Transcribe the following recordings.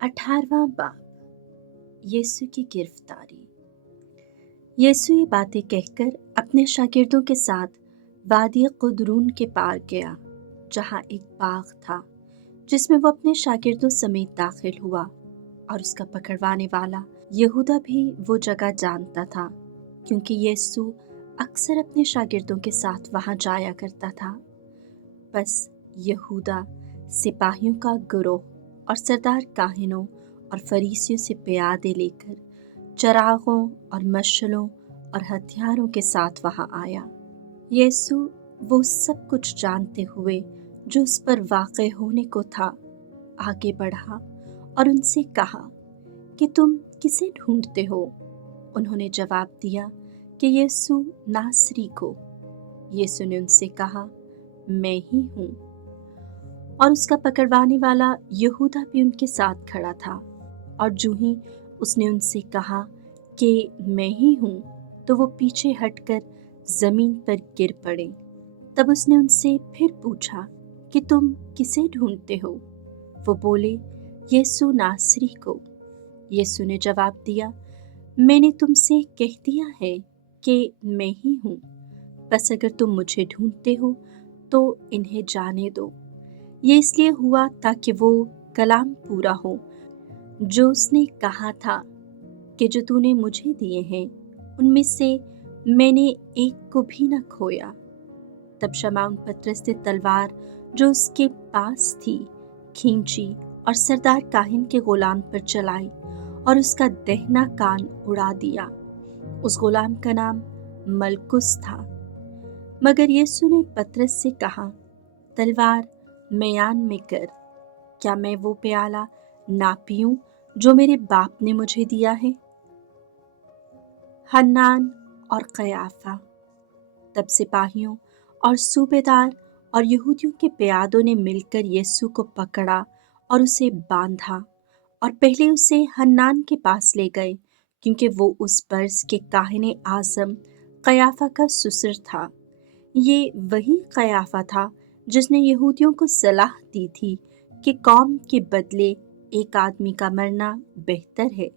18वां बाब यीशु की गिरफ्तारी। यीशु ये बातें कहकर अपने शागिर्दों के साथ वादी कुदरून के पार गया, जहाँ एक बाग था जिसमें वो अपने शागिर्दों समेत दाखिल हुआ। और उसका पकड़वाने वाला यहूदा भी वो जगह जानता था, क्योंकि यीशु अक्सर अपने शागिर्दों के साथ वहाँ जाया करता था। बस यहूदा सिपाहियों का गिरोह और सरदार काहिनों और फरीसियों से प्यादे लेकर चरागों और मशालों और हथियारों के साथ वहाँ आया। यीशु वो सब कुछ जानते हुए जो उस पर वाक़ई होने को था, आगे बढ़ा और उनसे कहा कि तुम किसे ढूंढते हो? उन्होंने जवाब दिया कि यीशु नासरी को। यीशु ने उनसे कहा, मैं ही हूँ। और उसका पकड़वाने वाला यहूदा भी उनके साथ खड़ा था। और जो ही उसने उनसे कहा कि मैं ही हूँ, तो वो पीछे हटकर जमीन पर गिर पड़े। तब उसने उनसे फिर पूछा कि तुम किसे ढूंढते हो? वो बोले, यीशु नासरी को। यीशु ने जवाब दिया, मैंने तुमसे कह दिया है कि मैं ही हूँ। बस अगर तुम मुझे ढूंढते हो तो इन्हें जाने दो। ये इसलिए हुआ ताकि वो कलाम पूरा हो जो उसने कहा था कि जो तूने मुझे दिए हैं उनमें से मैंने एक को भी न खोया। तब शमौन पतरस ने तलवार जो उसके पास थी खींची और सरदार काहिन के गुलाम पर चलाई और उसका दाहिना कान उड़ा दिया। उस गुलाम का नाम मलकुस था। मगर यीशु ने पतरस से कहा, तलवार म्यान में कर। क्या मैं वो प्याला ना पीऊं जो मेरे बाप ने मुझे दिया है? हन्नान और कयाफा। तब सिपाहियों और सूबेदार और यहूदियों के प्यादों ने मिलकर यीशु को पकड़ा और उसे बांधा और पहले उसे हन्नान के पास ले गए, क्योंकि वो उस बरस के काहिने आज़म कयाफा का ससुर था। ये वही कयाफा था जिसने यहूदियों को सलाह दी थी कि कौम के बदले एक आदमी का मरना बेहतर है।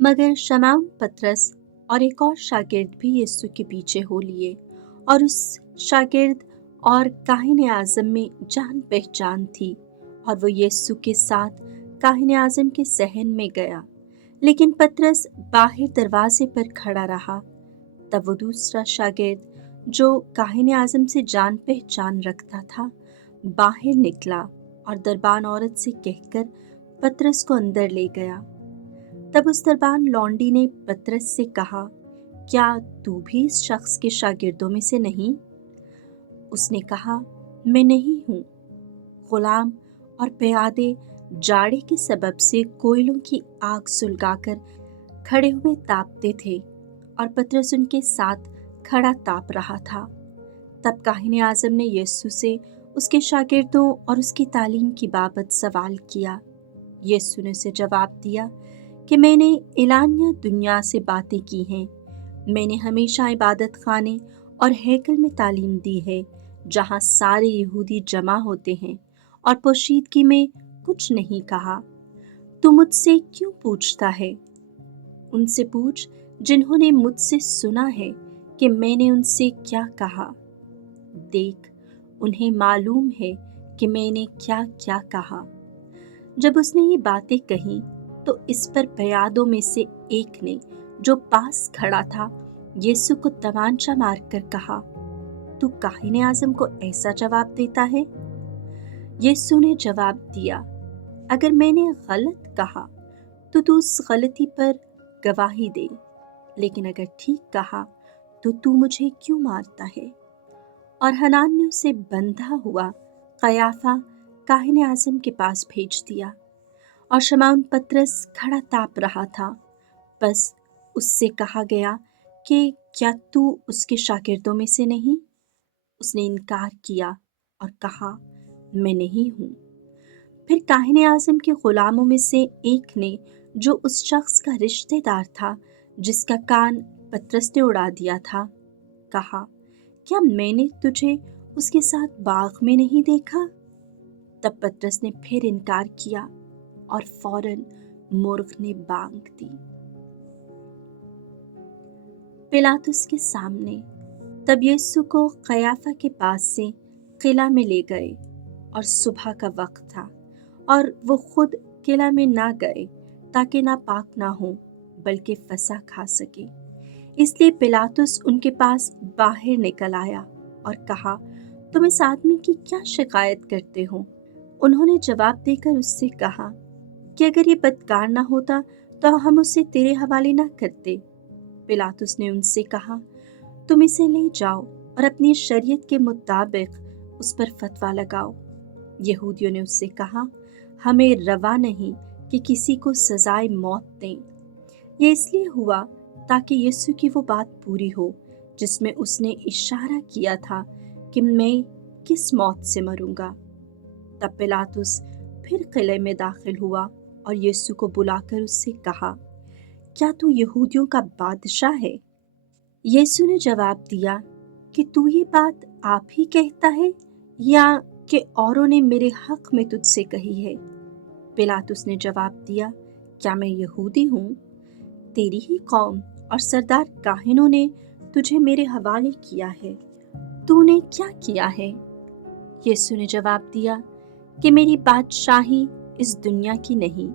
मगर शमौन पतरस और एक और शागिर्द भी यीशु के पीछे हो लिए, और उस शागिर्द और काहिने आज़म में जान पहचान थी, और वो यीशु के साथ काहिने आज़म के सहन में गया। लेकिन पतरस बाहर दरवाजे पर खड़ा रहा। तब वो दूसरा शागिर्द जो काहिने आज़म से जान पहचान रखता था बाहर निकला और दरबान औरत से कहकर पतरस को अंदर ले गया। तब उस दरबान लौंडी ने पतरस से कहा, क्या तू भी इस शख्स के शागिर्दों में से नहीं? उसने कहा, मैं नहीं हूँ। गुलाम और प्यादे जाड़े के सबब से कोयलों की आग सुलगाकर खड़े हुए तापते थे, और पतरस उनके साथ खड़ा ताप रहा था। तब काहिने आज़म ने यीशु से उसके शागिर्दों और उसकी तालीम की बाबत सवाल किया। यीशु ने उसे जवाब दिया कि मैंने एलानिया दुनिया से बातें की हैं। मैंने हमेशा इबादत खाने और हैकल में तालीम दी है, जहाँ सारे यहूदी जमा होते हैं, और पोशीदगी में कुछ नहीं कहा। तू मुझसे क्यों पूछता है? उनसे पूछ जिन्होंने मुझसे सुना है कि मैंने उनसे क्या कहा। देख, उन्हें मालूम है कि मैंने क्या क्या कहा। जब उसने ये बातें कही तो इस पर प्यादों में से एक ने जो पास खड़ा था यीशु को तमांचा मारकर कहा, तू काहिने आज़म को ऐसा जवाब देता है? यीशु ने जवाब दिया, अगर मैंने गलत कहा तो तू उस गलती पर गवाही दे, लेकिन अगर ठीक कहा तो तू मुझे क्यों मारता है? और हनान ने उसे बंधा हुआ कयाफा काहिने आज़म के पास भेज दिया। और शमौन पतरस खड़ा ताप रहा था। बस उससे कहा गया कि क्या तू उसके शागिर्दों में से नहीं? उसने इनकार किया और कहा, मैं नहीं हूँ। फिर काहिने आज़म के गुलामों में से एक ने जो उस शख्स का रिश्तेदार था जिसका कान पतरस ने उड़ा दिया था, कहा, क्या मैंने तुझे उसके साथ बाग में नहीं देखा? तब पतरस ने फिर इनकार किया और फौरन मुर्ग ने बांग दी। पिलातुस के सामने। तब यीशु को कयाफा के पास से किला में ले गए और सुबह का वक्त था, और वो खुद किला में ना गए ताकि नापाक ना हो बल्कि फसह खा सके। इसलिए पिलातुस उनके पास बाहर निकल आया और कहा, तुम इस आदमी की क्या शिकायत करते हो? उन्होंने जवाब देकर उससे कहा कि अगर ये बदकार ना होता तो हम उसे तेरे हवाले ना करते। पिलातुस ने उनसे कहा, तुम इसे ले जाओ और अपनी शरीयत के मुताबिक उस पर फतवा लगाओ। यहूदियों ने उससे कहा, हमें रवा नहीं कि किसी को सजाए मौत दें। ये इसलिए हुआ ताकि यीशु की वो बात पूरी हो जिसमें उसने इशारा किया था कि मैं किस मौत से मरूंगा। तब पिलातुस फिर किले में दाखिल हुआ और यीशु को बुलाकर उससे कहा, क्या तू यहूदियों का बादशाह है? यीशु ने जवाब दिया कि तू ये बात आप ही कहता है या कि औरों ने मेरे हक में तुझसे कही है? पिलातुस ने जवाब दिया, क्या मैं यहूदी हूँ? तेरी ही कौम और सरदार काहिनों ने तुझे मेरे हवाले किया है। तूने क्या किया है? यीशु ने जवाब दिया कि मेरी बादशाही इस दुनिया की नहीं।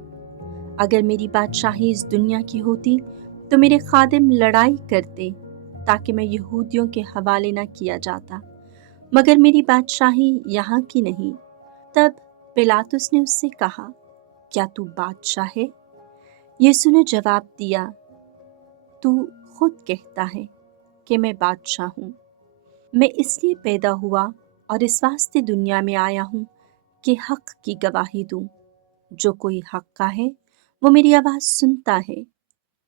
अगर मेरी बादशाही इस दुनिया की होती तो मेरे खादिम लड़ाई करते ताकि मैं यहूदियों के हवाले न किया जाता, मगर मेरी बादशाही यहाँ की नहीं। तब पिलातुस ने उससे कहा, क्या तू बादशाह है? यीशु ने जवाब दिया, तू खुद कहता है कि मैं बादशाह हूँ। मैं इसलिए पैदा हुआ और इस वास्ते दुनिया में आया हूँ कि हक की गवाही दूँ। जो कोई हक का है वो मेरी आवाज़ सुनता है।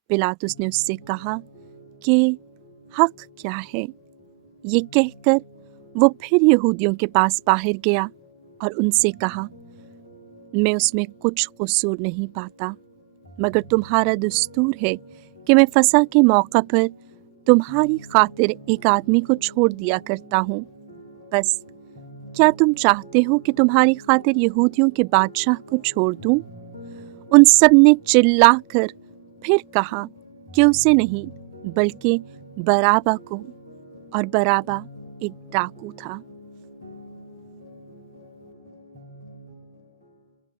पिलातुस ने उससे कहा कि हक क्या है? ये कहकर वो फिर यहूदियों के पास बाहर गया और उनसे कहा, मैं उसमें कुछ कसूर नहीं पाता, मगर तुम्हारा दस्तूर है कि मैं फसह के मौका पर तुम्हारी खातिर एक आदमी को छोड़ दिया करता हूँ। बस क्या तुम चाहते हो कि तुम्हारी खातिर यहूदियों के बादशाह को छोड़ दूँ? उन सब ने चिल्लाकर फिर कहा कि उसे नहीं बल्कि बराबा को, और बराबा एक डाकू था।